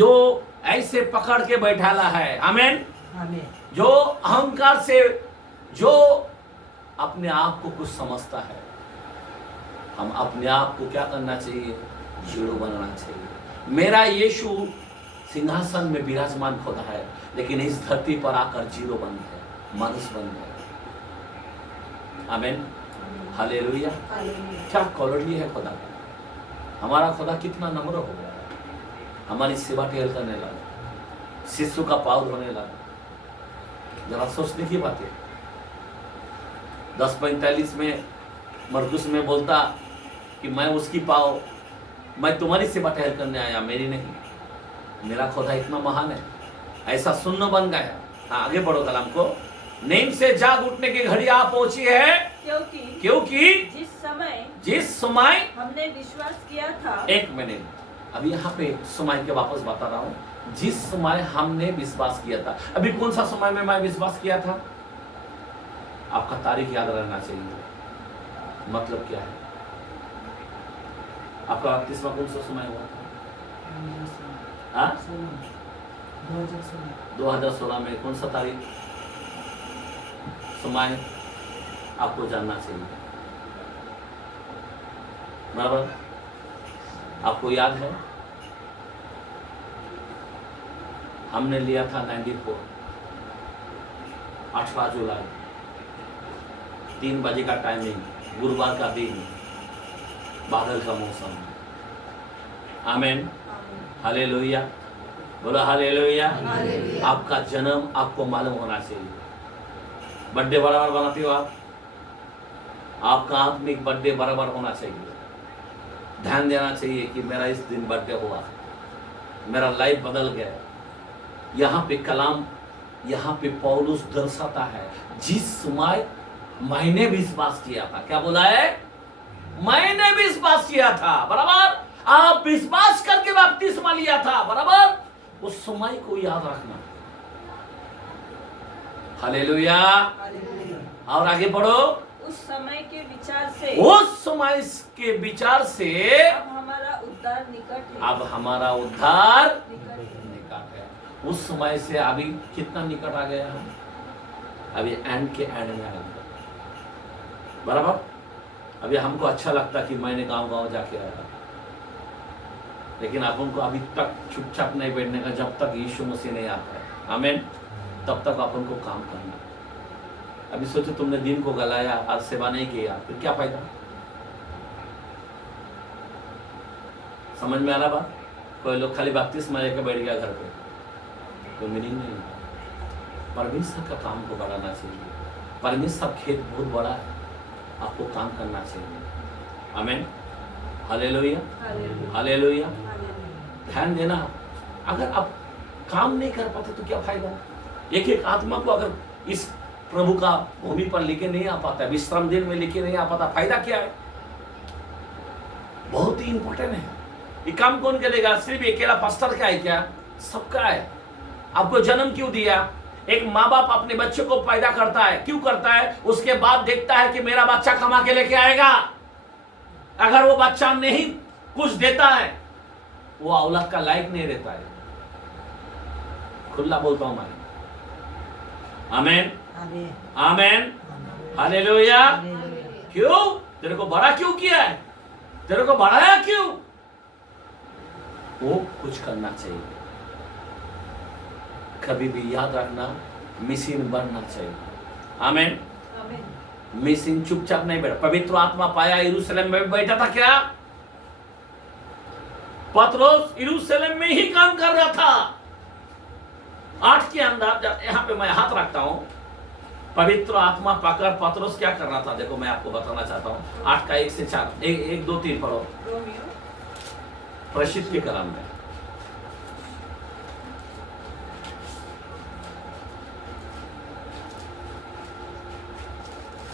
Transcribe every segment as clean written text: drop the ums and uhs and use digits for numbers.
जो ऐसे पकड़ के बैठाला है, आमेन, आमेन। जो अहंकार से, जो अपने आप को कुछ समझता है, हम अपने आप को क्या करना चाहिए? जीरो बनाना चाहिए। मेरा यीशु सिंहासन में विराजमान खुदा है, लेकिन इस धरती पर आकर जीरो बन गए, मनुष्य बन गए। आमेन, हालेलुया। क्या क्वालिटी है खुदा का? हमारा खुदा कितना नम्र हो गया है, हमारी सेवा टहल करने लगा, शिशु का पाव धोने लगा। जरा सोचने की बात है। 10:45 में मरकुस में बोलता कि मैं उसकी पाव, मैं तुम्हारी सेवा टहल करने आया, मेरी नहीं। मेरा खुदा इतना महान है, ऐसा सुन्न बन गया। हाँ, आगे बढ़ो कलाम को। नींद से जाग उठने की घड़ी आ पहुंची है, क्योंकि जिस समय हमने विश्वास किया था। एक मिनट, अभी यहाँ पे समय के वापस बता रहा हूँ। जिस समय हमने विश्वास किया था, अभी कौन सा समय में मैं विश्वास किया था? आपका तारीख याद रहना चाहिए। मतलब क्या है? आपका 38वां कौन सा समय हुआ था? 2016 में कौन सा तारीख? समय आपको जानना चाहिए, बराबर? आपको याद है हमने लिया था 94, 8 जुलाई, 3 बजे का टाइमिंग, गुरुवार का दिन, बादल का मौसम। आमेन, हालेलुया, बोलो हालेलुया। आपका जन्म आपको मालूम होना चाहिए। बर्थडे बराबर बनाते हो आप, आपका आत्मिक बर्थडे बराबर होना चाहिए। ध्यान देना चाहिए कि मेरा इस दिन बर्थडे हुआ, मेरा लाइफ बदल गया। यहाँ पे कलाम, यहाँ पे पौलुस दर्शाता है, जिस समय मैंने विश्वास किया था। क्या बोला है? मैंने विश्वास किया था, बराबर? आप विश्वास करके बपतिस्मा लिया था, बराबर? उस समय को याद रखना। हालेलुया। और आगे बढ़ो। उस समय के विचार से, उस समय के विचार से अब हमारा उद्धार निकट है। अब हमारा उद्धार निकट है। उस समय से अभी कितना निकट आ गया है? अभी एंड के एंड में आ गया, बराबर? अभी हमको अच्छा लगता कि मैंने गांव जाके आया, लेकिन अपन को अभी तक चुपचाप नहीं बैठने का, जब तक यीशु मसीह नहीं आता है, आमीन, तब तक अपन को काम करना। अभी सोचो तुमने दिन को गलाया और सेवा नहीं किया, फिर क्या फायदा? समझ में आ रहा बात? कोई लोग खाली बपतिस्मा लेकर बैठ गया घर पे, कोई मीनिंग नहीं। परमेश्वर का काम को बढ़ाना चाहिए। परमेश्वर खेत बहुत बड़ा है, आपको काम करना चाहिए। आमीन, हालेलुया, हालेलुया। ध्यान देना, अगर आप काम नहीं कर पाते तो क्या फायदा? एक आत्मा को अगर इस प्रभु का भूमि पर लेके नहीं आ पाता, विश्राम दिन में लेके नहीं आ पाता, फायदा क्या है? बहुत ही इंपॉर्टेंट है। ये काम कौन करेगा? सिर्फ अकेला पास्टर का है क्या? सबका है। आपको जन्म क्यों दिया? एक माँ बाप अपने बच्चे को पैदा करता है, क्यों करता है? उसके बाद देखता है कि मेरा बच्चा कमा के लेके आएगा। अगर वो बच्चा नहीं कुछ देता है, वो औलाद का लायक नहीं रहता है। खुला बोलता हूं मैं। आमीन, आमीन, हालेलुया। क्यों? तेरे को बड़ा क्यों किया है? तेरे को बढ़ाया क्यों? वो कुछ करना चाहिए। कभी भी याद रखना, मिशन बनना चाहिए। आमीन, मिशन चुपचाप नहीं बैठा। पवित्र आत्मा पाया यरूशलेम में बैठा था क्या? पतरस यरूशलेम में ही काम कर रहा था। 8 के अंदर, यहाँ पे मैं हाथ रखता हूं, पवित्र आत्मा पाकर पतरस क्या कर रहा था? देखो मैं आपको बताना चाहता हूं। 8 का 1 से 4, 1, 2, 3 पढ़ो। प्रसिद्ध के कलाम में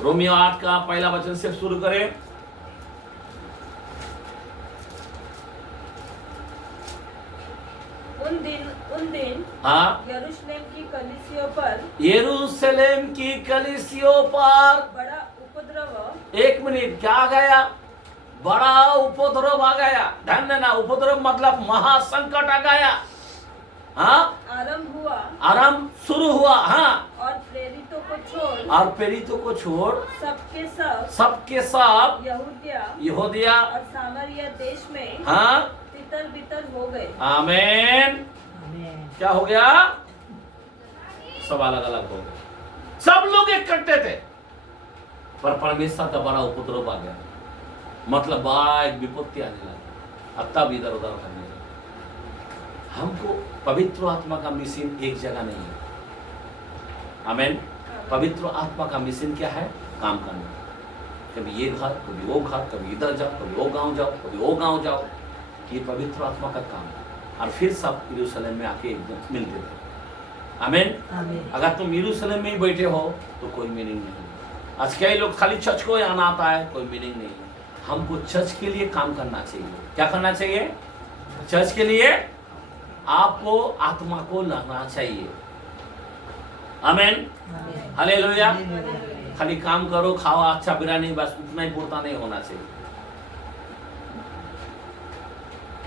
रोमियो 8 का पहला वचन से शुरू करें। उन दिन हाँ, यरूशलेम की कलीसियों पर बड़ा उपद्रव। 1 मिनट, क्या आ गया? बड़ा उपद्रव आ गया। ध्यान देना, उपद्रव मतलब महासंकट आ गया। हाँ आरंभ हुआ आरंभ शुरू हुआ, हाँ और प्रेरितों को छोड़ और प्रेरितों को छोड़ सबके सब सब यहूदिया यहूदिया और सामरिया देश में हाँ तितर बितर हो गए। आमीन। क्या हो गया? सब अलग अलग हो गए, सब लोग इकट्ठे थे, पर परमेश्वर का बड़ा उपद्रव आ गया, मतलब बड़ा एक विपत्ति आने लगी, अब तब इधर उधर करने लगे। हमको पवित्र आत्मा का मिशन एक जगह नहीं है। आमीन। पवित्र आत्मा का मिशन क्या है? काम करना, कभी ये घर, कभी वो घर, कभी इधर जाओ, कभी वो गांव जाओ, कभी वो गांव जाओ, ये पवित्र आत्मा का काम है। और फिर सब यरूशलेम में आके एकदम मिलते थे। आमीन। अगर तुम यरूशलेम में ही बैठे हो तो कोई मीनिंग नहीं। आज कई लोग खाली चर्च को आना आता है, कोई मीनिंग नहीं है। हमको चर्च के लिए काम करना चाहिए। क्या करना चाहिए? चर्च के लिए आपको आत्मा को लाना चाहिए। आमीन। हालेलुया। खाली काम करो, खाओ अच्छा बिरयानी, बस उतना ही पूर्ता नहीं होना चाहिए।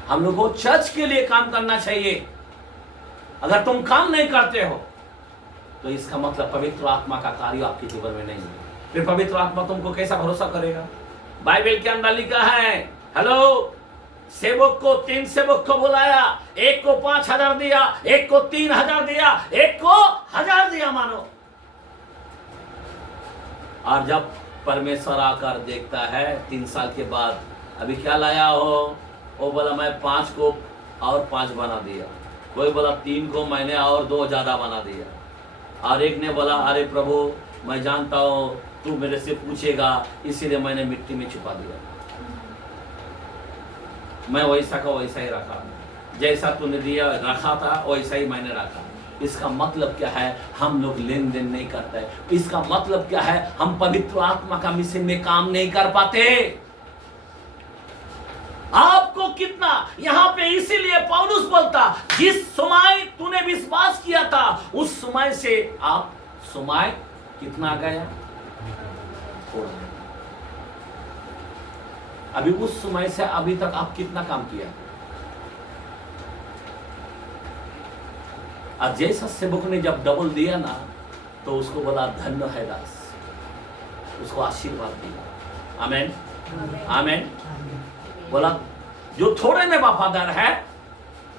हम लोग को चर्च के लिए काम करना चाहिए। अगर तुम काम नहीं करते हो तो इसका मतलब पवित्र आत्मा का कार्य आपके जीवन में नहीं है। फिर पवित्र आत्मा तुमको कैसा भरोसा करेगा? बाइबल के अंदर लिखा है, हेलो, सेवक को 3 सेवक को बुलाया, एक को 5,000 दिया, एक को 3,000 दिया, एक को 1,000 दिया मानो। और जब परमेश्वर आकर देखता है 3 साल के बाद, अभी क्या लाया हो? वो बोला मैं 5 को और 5 बना दिया। कोई बोला 3 को मैंने और 2 ज्यादा बना दिया। और एक ने बोला अरे प्रभु मैं जानता हूँ तू मेरे से पूछेगा, इसीलिए मैंने मिट्टी में छुपा दिया। मैं वैसा का वैसा ही रखा, जैसा तूने दिया रखा था वैसा ही मैंने रखा। इसका मतलब क्या है? हम लोग लेन देन नहीं करते। इसका मतलब क्या है? हम पवित्र आत्मा का मिशन में काम नहीं कर पाते। आपको कितना यहां पे, इसीलिए पौलुस बोलता जिस समय तूने विश्वास किया था उस समय से आप समय कितना गया? थोड़ा। अभी उस समय से अभी तक आप कितना काम किया? और जैसा सेवक ने जब डबल दिया ना तो उसको बोला धन्य है दास, उसको आशीर्वाद दिया। आमीन। आमीन। बोला जो थोड़े में वफादार है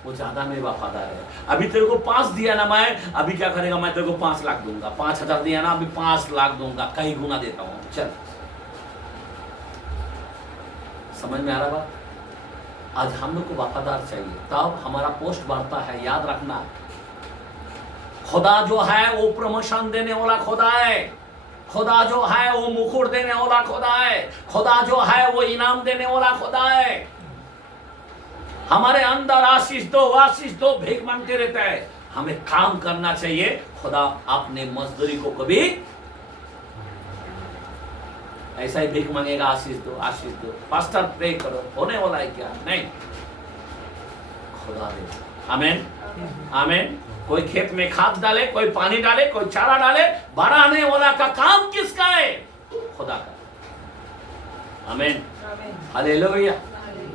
वो ज्यादा में वफादार है। अभी तेरे को 5 दिया ना, मैं अभी क्या करेगा? मैं तेरे को 5 लाख दूंगा। 5,000 दिया ना, अभी 5 लाख दूंगा, कहीं गुना देता हूं। चल, समझ में आ रहा बात? आज हम लोग को वफादार चाहिए, तब हमारा पोस्ट बढ़ता है। याद रखना, खुदा जो है वो प्रमोशन देने वाला खुदा है। खुदा जो है वो मुकुट देने वाला खुदा है। खुदा जो है वो इनाम देने वाला खुदा है। हमारे अंदर आशीष दो भीख मांगते रहता है। हमें काम करना चाहिए। खुदा अपने मजदूरी को कभी ऐसा ही भीख मांगेगा, आशीष दो, पास्टर प्रे करो, होने वाला है क्या? नहीं, खुदा दे। आमीन। आमीन। कोई खेत में खाद डाले, कोई पानी डाले, कोई चारा डाले, बढ़ाने वाला का काम किसका है? खुदा का। आमीन। हालेलुया।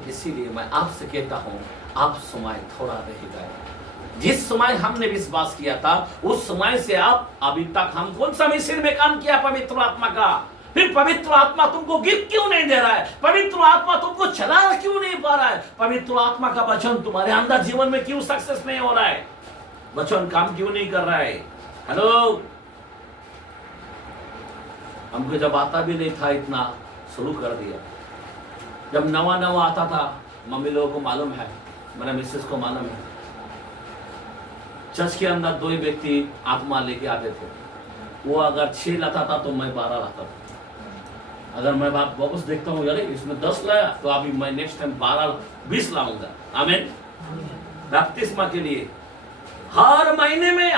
इसीलिए मैं आपसे कहता हूं, आप समय थोड़ा रह गए। जिस समय हमने विश्वास किया था उस समय से आप अभी तक हम कौन सा मिशन में काम किया पवित्र आत्मा का? फिर पवित्र आत्मा तुमको गिफ्ट क्यों नहीं दे रहा है? पवित्र आत्मा तुमको चला क्यों नहीं पा रहा है? पवित्र आत्मा का वचन तुम्हारे अंदर जीवन में क्यों सक्सेस नहीं हो रहा है? वचन काम क्यों नहीं कर रहा है? हेलो, हमको जब आता भी नहीं था इतना शुरू कर दिया। जब नवा आता था, मम्मी लोगों को मालूम है, मेरा मिसेस को मालूम है, चर्च के अंदर 2 व्यक्ति आत्मा लेके आते थे। वो अगर 6 लाता था तो मैं 12 लाता था। अगर मैं बात वापस देखता हूँ, यार इसमें 10 लाया तो अभी मैं नेक्स्ट टाइम 12-20 लाऊंगा। आमीन। बपतिस्मा के लिए हर महीने में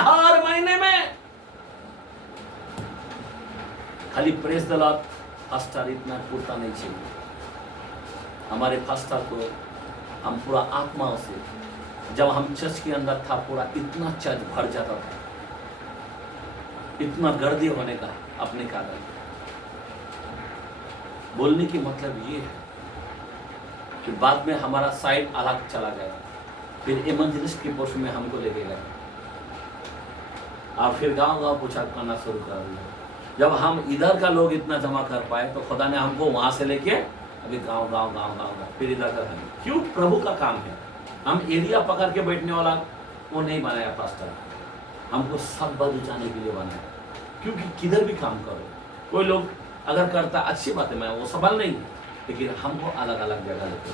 खाली प्रेस द लॉर्ड फास्टर इतना पूरता नहीं चाहिए। हमारे फास्टर को हम पूरा आत्मा से, जब हम चर्च के अंदर था पूरा इतना चर्च भर जाता था, इतना गर्दी होने का अपने कारण। बोलने की मतलब ये है कि बाद में हमारा साइड अलग चला गया। फिर इवेंजलिस्ट के पोस्ट में हमको लेके गए और फिर गांव-गांव प्रचार करना शुरू कर दिया। जब हम इधर का लोग इतना जमा कर पाए तो खुदा ने हमको वहां से लेके अभी गांव फिर इधर का है। क्यों? प्रभु का काम है। हम एरिया पकड़ के बैठने वाला वो नहीं बनाया पास्टर, हमको सब बचाने के लिए बनाया। क्योंकि किधर भी काम करो, कोई लोग अगर करता अच्छी बात है, मैं वो सवाल नहीं, लेकिन हमको अलग अलग जगह लेके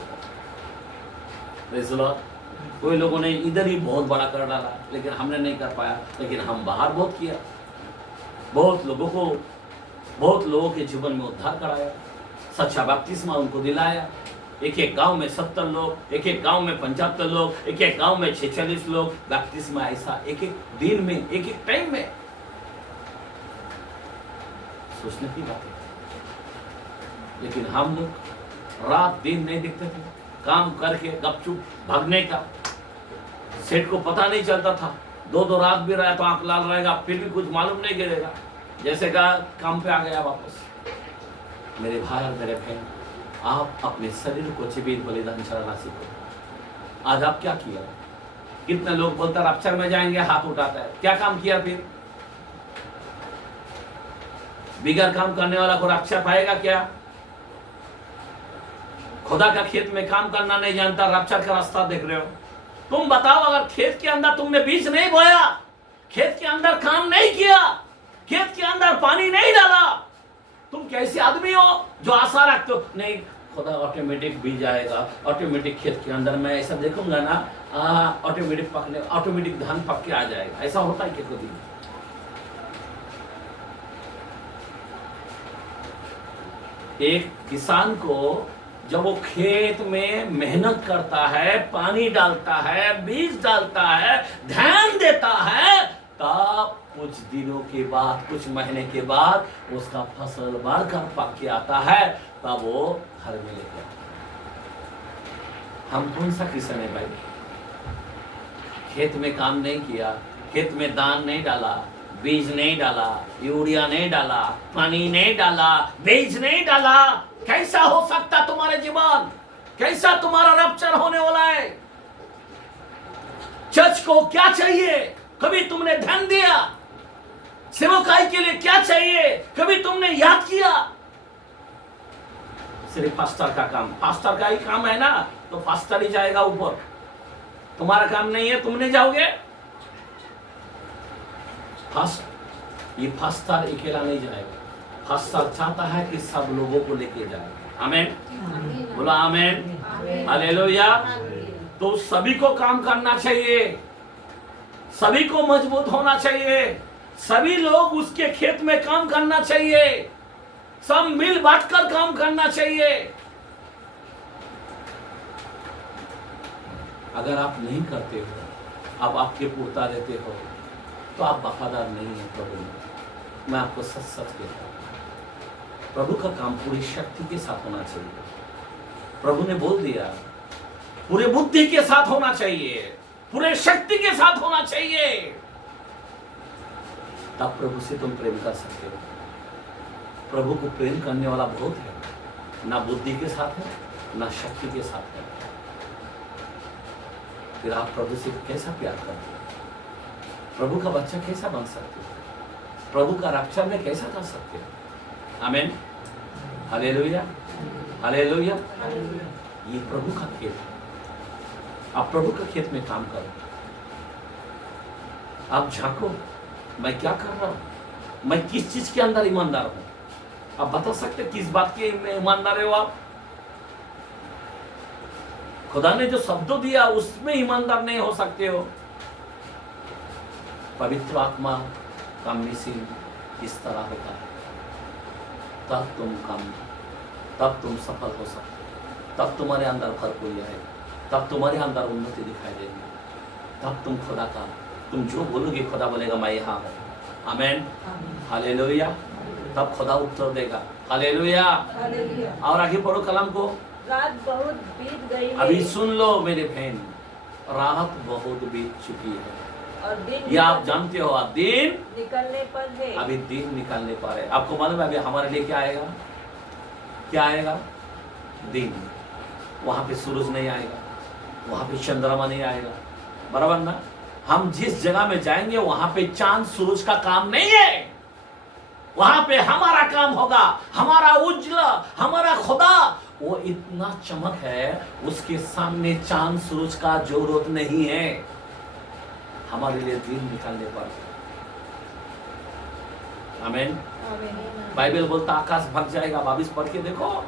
प्रेज़ द लॉर्ड। कोई लोगों ने इधर ही बहुत बड़ा कर डाला, लेकिन हमने नहीं कर पाया, लेकिन हम बाहर बहुत किया। बहुत लोगों के जीवन में उद्धार कराया, सच्चा बपतिस्मा उनको दिलाया। एक एक गांव में 70 लोग, एक एक गांव में 75 लोग, एक एक गांव में 46 लोग बपतिस्मा, ऐसा एक एक दिन में, एक एक टाइम में। सोचने की बात है। लेकिन हम लोग रात दिन नहीं दिखते थे, काम करके गपचुप भागने का। सेठ को पता नहीं चलता था, 2 रात भी रहा तो आंख लाल रहेगा, फिर भी कुछ मालूम नहीं गिरेगा, जैसे का काम पे आ गया वापस। मेरे भाई और मेरे बहन, आप अपने शरीर को जीवित बलिदान चढ़ाना सीखो। आज आप क्या किया? कितने लोग बोलता रप्चर में जाएंगे, हाथ उठाता है, क्या काम किया? फिर बिगैर काम करने वाला को रक्षा पाएगा क्या? खुदा का खेत में काम करना नहीं जानता, रप्चर का रास्ता देख रहे हो। तुम बताओ, अगर खेत के अंदर तुमने बीज नहीं बोया, खेत के अंदर काम नहीं किया, खेत के अंदर पानी नहीं डाला, तुम कैसे आदमी हो जो आशा रखते हो? नहीं, खुदा ऑटोमेटिक बीज आएगा, ऑटोमेटिक खेत के अंदर मैं ऐसा देखूंगा ना, ऑटोमेटिक धान पक के आ जाएगा। ऐसा होता है कि कभी? एक किसान को जब वो खेत में मेहनत करता है, पानी डालता है, बीज डालता है, ध्यान देता है, तब कुछ दिनों के बाद, कुछ महीने के बाद उसका फसल बढ़कर पक के आता है, तब वो घर में लेके आता है। हम कौन सा किसान है भाई? खेत में काम नहीं किया, खेत में दान नहीं डाला, बीज नहीं डाला, यूरिया नहीं डाला, पानी नहीं डाला, बीज नहीं डाला, कैसा हो सकता तुम्हारे जीवन? कैसा तुम्हारा रप्चर होने वाला है? चर्च को क्या चाहिए? कभी तुमने ध्यान दिया? सेवकाई के लिए क्या चाहिए? कभी तुमने याद किया? सिर्फ पास्टर का काम, पास्टर का ही काम है ना, तो पास्टर ही जाएगा ऊपर। तुम्हारा काम नहीं है, तुम नहीं जाओगे। ये पास्टर अकेला नहीं जाएगा, पास्टर चाहता है कि सब लोगों को लेके जाए। आमीन, बोला आमीन, हालेलुया। तो सभी को काम करना चाहिए, सभी को मजबूत होना चाहिए, सभी लोग उसके खेत में काम करना चाहिए, सब मिल बांट कर काम करना चाहिए। अगर आप नहीं करते हो, आप आपके पुरता रहते हो, तो आप वफादार नहीं है प्रभु में। मैं आपको सच सच कहता हूं, प्रभु का काम पूरी शक्ति के साथ होना चाहिए। प्रभु ने बोल दिया, पूरे बुद्धि के साथ होना चाहिए, पूरे शक्ति के साथ होना चाहिए, तब प्रभु से तुम प्रेम कर सकते हो। प्रभु को प्रेम करने वाला बहुत है, ना बुद्धि के साथ है, ना शक्ति के साथ है। फिर आप प्रभु से कैसा प्यार करते हो? प्रभु का बच्चा कैसा बन सकते हो? प्रभु का रक्षा में कैसा कर सकते हो? आमीन, हालेलुया, हालेलुया। ये प्रभु का खेत है, आप प्रभु का खेत में काम करो। आप झांको, मैं क्या कर रहा हूं, मैं किस चीज के अंदर ईमानदार हूं? आप बता सकते किस बात के ईमानदार हो आप? खुदा ने जो शब्दों दिया उसमें ईमानदार नहीं हो सकते हो। पवित्र आत्मा का मिशन इस तरह होता है, तब तुम सफल हो सकते हो, तब तुम्हारे अंदर भरपूरी है, तब तुम्हारे अंदर उन्नति दिखाई देगी, तब तुम जो बोलोगे खुदा बोलेगा मैं यहाँ हूँ। आमीन, हालेलुया। तब खुदा उत्तर देगा, हालेलुया। और आगे पढ़ो कलम को। रात बहुत बीत गई है। अभी सुन लो मेरे बहन, रात बहुत बीत चुकी है और दिन ये आप जानते हो, आप दिन निकलने पर है। अभी दिन निकलने पर है। आपको मालूम है अभी हमारे लिए क्या आएगा? क्या आएगा? दिन। वहां पे सूरज नहीं आएगा, वहां पे चंद्रमा नहीं आएगा, बराबर ना। हम जिस जगह में जाएंगे वहां पे चांद सूरज का काम नहीं है, वहां पे हमारा काम होगा। हमारा उज्जवल, हमारा खुदा वो इतना चमक है, उसके सामने चांद सूरज का जरूरत नहीं है हमारे लिए दिन निकालने पर। आमीन। आमीन। बाइबल बोलता आकाश भग जाएगा, 22 पढ़ के देखो,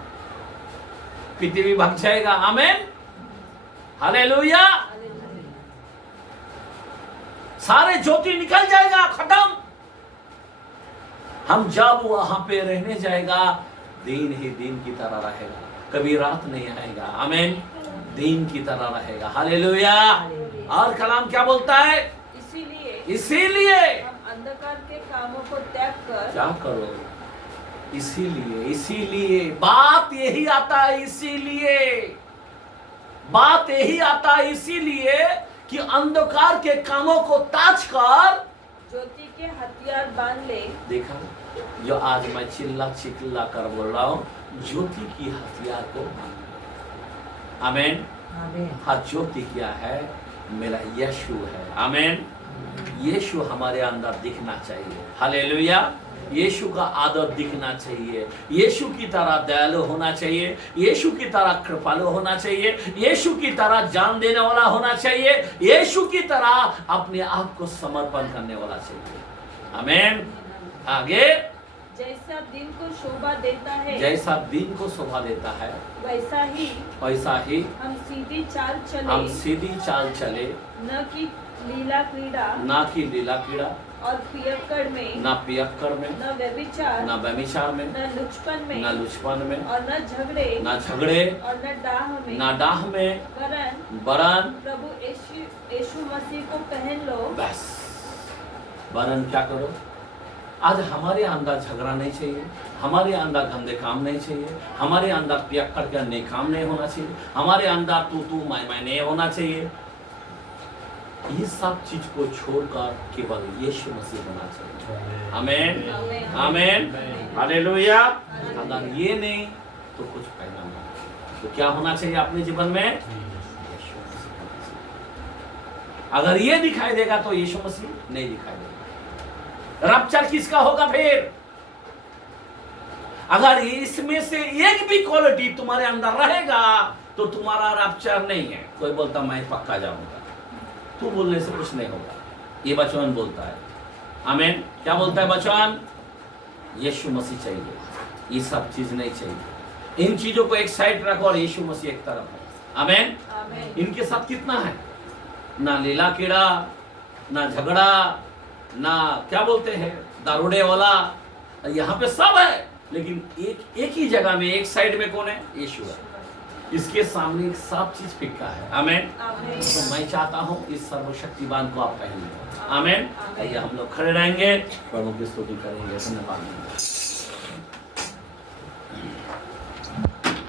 पृथ्वी भग जाएगा। आमीन, हालेलुया। सारे ज्योति निकल जाएगा, खत्म। हम जब वहां पे रहने जाएगा, दिन ही दिन की तरह रहेगा, कभी रात नहीं आएगा। आमीन, दिन की तरह रहेगा। हालेलुया। और कलाम क्या बोलता है? इसीलिए हम अंधकार के कामों को त्याग कर क्या करो। इसीलिए बात यही आता है। बात यही आता है इसीलिए कि अंधकार के कामों को त्याज कर ज्योति के हथियार बांध ले। देखा, जो आज मैं चिल्ला कर बोल रहा हूं, ज्योति की हथियार को बांध। आमीन। हाँ, ज्योति क्या है? मेरा यीशु है। आमीन। यीशु हमारे अंदर दिखना चाहिए। हालेलुया। यीशु का आदर दिखना चाहिए, यीशु की तरह दयालु होना चाहिए, यीशु की तरह कृपालु होना चाहिए, यीशु की तरह जान देने वाला होना चाहिए, यीशु की तरह अपने आप को समर्पण करने वाला चाहिए। आमीन। आगे, जैसा दिन को शोभा देता है, जैसा दिन को शोभा देता है, वैसा ही हम सीधी चाल चले, न कि लीला क्रीड़ा और पियक्कड़ में, न व्यभिचार में, न लुचपन में, और न झगड़े और न डाह में, वरन प्रभु यीशु मसीह को पहन लो। बस, वरन क्या करो? आज हमारे अंदर झगड़ा नहीं चाहिए, हमारे अंदर गंदे काम नहीं चाहिए, हमारे अंदर पियक्कड़ के अन्य काम नहीं होना चाहिए, हमारे अंदर तू मैं नहीं होना चाहिए। ये सब चीज को छोड़कर केवल यीशु मसीह होना चाहिए। आमीन, आमीन, हालेलुया। अगर ये नहीं तो कुछ फायदा नहीं। तो क्या होना चाहिए अपने जीवन में? यीशु मसीह होना चाहिए। अगर ये दिखाई देगा तो यीशु मसीह नहीं दिखाई देगा। रप्चर किसका होगा फिर? अगर इसमें से एक भी क्वालिटी तुम्हारे अंदर रहेगा तो तुम्हारा रप्चर नहीं है। कोई बोलता मैं पक्का जाऊंगा, तू बोलने से कुछ नहीं होगा। ये वचन बोलता है। आमीन। क्या बोलता है वचन? यीशु मसीह चाहिए, ये सब चीज नहीं चाहिए। इन चीजों को एक साइड रखो और यीशु मसीह एक तरफ है। आमीन। इनके साथ कितना है? ना लीला कीड़ा, ना झगड़ा, ना क्या बोलते हैं दारूडे वाला, यहाँ पे सब है, लेकिन एक ही जगह में एक साइड में कौन है? यीशु है। इसके सामने सब चीज फिक्का है। आमीन। तो मैं चाहता हूँ इस सर्वशक्तिवान को आप पहन लो। आमीन। आइए हम लोग खड़े रहेंगे, प्रभु की स्तुति करेंगे। धन्यवाद।